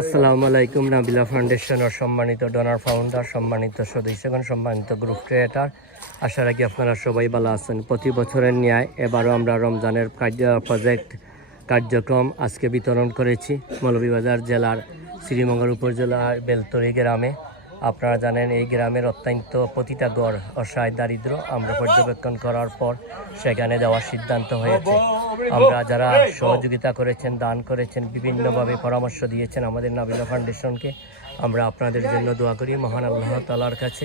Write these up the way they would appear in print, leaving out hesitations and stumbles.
আসসালামু আলাইকুম। নাবিলা ফাউন্ডেশনের সম্মানিত ডোনার ফাউন্ডার, সম্মানিত সদস্যগণ, সম্মানিত গ্রুপ ক্রিয়েটার, আশা রাখি আপনারা সবাই ভালো আছেন। প্রতি বছরের ন্যায় এবারও আমরা রমজানের প্রজেক্ট কার্যক্রম আজকে বিতরণ করেছি মৌলভীবাজার জেলার শ্রীমঙ্গল উপজেলার বেলতরি গ্রামে। আপনারা জানেন এই গ্রামের অত্যন্ত প্রতিটা ঘর অসহায় দারিদ্র। আমরা পর্যবেক্ষণ করার পর সেখানে দেওয়ার সিদ্ধান্ত হয়েছে। আমরা যারা সহযোগিতা করেছেন, দান করেছেন, বিভিন্নভাবে পরামর্শ দিয়েছেন আমাদের নাবিলা ফাউন্ডেশনকে, আমরা আপনাদের জন্য দোয়া করি। মহান আল্লাহ তাআলার কাছে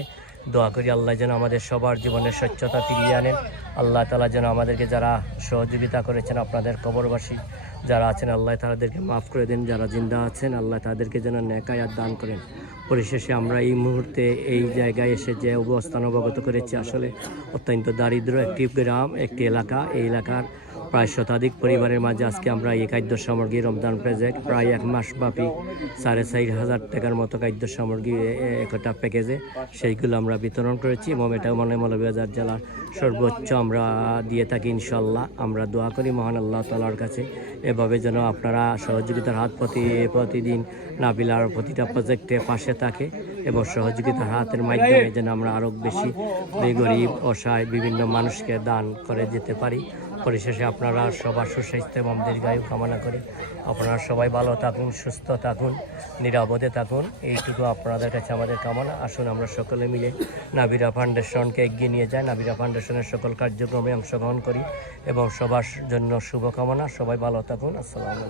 দোয়া করি আল্লাহ যেন আমাদের সবার জীবনের স্বচ্ছতা ফিরিয়ে আনেন। আল্লাহ তাআলা যেন আমাদেরকে যারা সহযোগিতা করেছেন, আপনাদের কবরবাসী যারা আছেন, আল্লাহ তাদেরকে মাফ করে দেন। যারা জিন্দা আছেন, আল্লাহ তাদেরকে যেন নেক হায়াত দান করেন। পরিশেষে আমরা এই মুহূর্তে এই জায়গায় এসে যে অবস্থান অবগত করেছি, আসলে অত্যন্ত দারিদ্র একটি গ্রাম, একটি এলাকা। এই এলাকার প্রায় শতাধিক পরিবারের মাঝে আজকে আমরা এই খাদ্য সামগ্রী রমজান প্রজেক্ট প্রায় 1 মাস ব্যাপী 4,500 টাকার মতো খাদ্য সামগ্রী একটা প্যাকেজে সেইগুলো আমরা বিতরণ করেছি এবং এটাও মৌলভীবাজার জেলার সর্বোচ্চ আমরা দিয়ে থাকি ইনশাল্লাহ। আমরা দোয়া করি মহান আল্লাহ তাআলার কাছে এভাবে যেন আপনারা সহযোগিতার হাত প্রতিদিন নাবিলার প্রতিটা প্রজেক্টে পাশে থাকে এবং সহযোগিতার হাতের মাধ্যমে যেন আমরা আরও বেশি গরিব অসহায় বিভিন্ন মানুষকে দান করে যেতে পারি। পরিশেষে আপনারা সবার সুস্বাস্থ্য এবং দীর্ঘায়ু কামনা করি। আপনারা সবাই ভালো থাকুন, সুস্থ থাকুন, নিরাপদে থাকুন, এইটুকু আপনাদের কাছে আমাদের কামনা। আসুন আমরা সকলে মিলে নাবিলা ফাউন্ডেশনকে এগিয়ে নিয়ে যাই, নাবিলা ফাউন্ডেশনের সকল কার্যক্রমে অংশগ্রহণ করি এবং সবার জন্য শুভকামনা। সবাই ভালো থাকুন। আসসালামু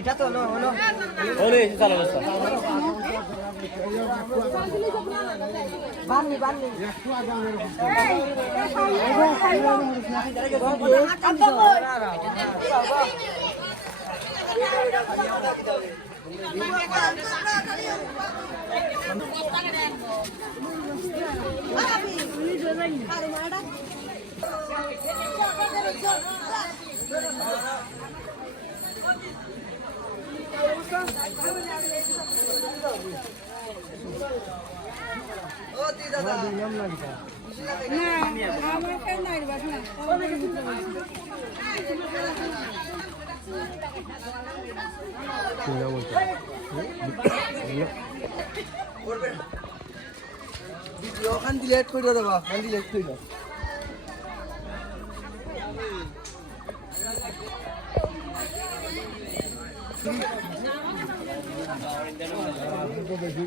এটা তো হলো বান্নি ওখান ডিলেট করে দেবা, ওখান ডিলেট করে দাও। বেশি